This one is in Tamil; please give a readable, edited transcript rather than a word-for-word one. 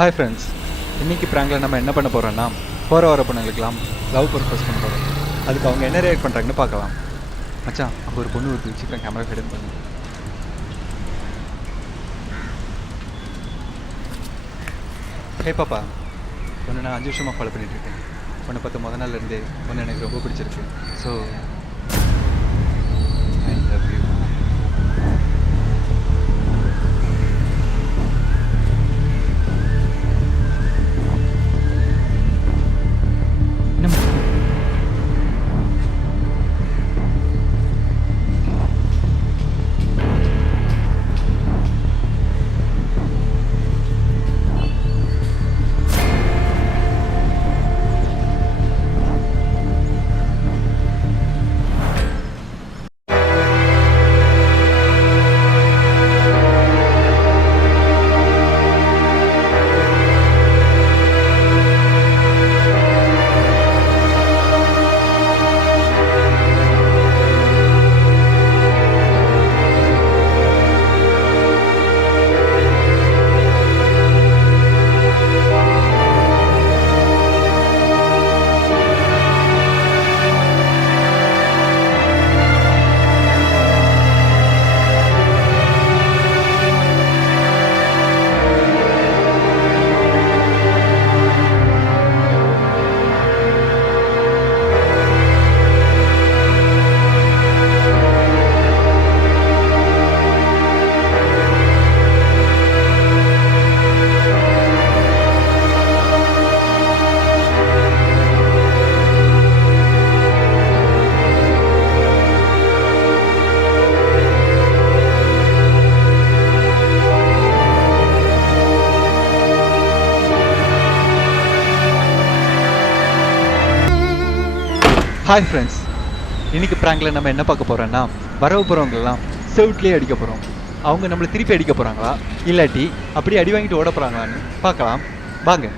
ஹாய் ஃப்ரெண்ட்ஸ், இன்றைக்கி ப்ராங்கில் நம்ம என்ன பண்ண போகிறோன்னா வர பொண்ணுங்களுக்கெல்லாம் லவ் ப்ரப்போஸ் பண்ண போகிறோம். அதுக்கு அவங்க என்ன ரியாக்ட் பண்ணுறாங்கன்னு பார்க்கலாம். மச்சான், அங்கே ஒரு பொண்ணு ஒரு சீக்கிரம் கேமரா ஃபைட் பண்ணு. ஹே பாப்பா, ஒன்று நான் 5 வருஷமாக ஃபாலோ பண்ணிகிட்ருக்கேன். ஒன்று பார்த்து முத நாள்லேருந்தே ஒன்று எனக்கு ரொம்ப பிடிச்சிருக்கு. So I love you. Hi friends, இன்றைக்கி ப்ராங்கில் நம்ம என்ன பார்க்க போகிறோன்னா வரவு போகிறவங்களெல்லாம் செவுட்லேயே அடிக்க போகிறோம். அவங்க நம்மளை திருப்பி அடிக்க போகிறாங்களா, இல்லாட்டி அப்படியே அடி வாங்கிட்டு ஓட போகிறாங்களான்னு பார்க்கலாம் வாங்க.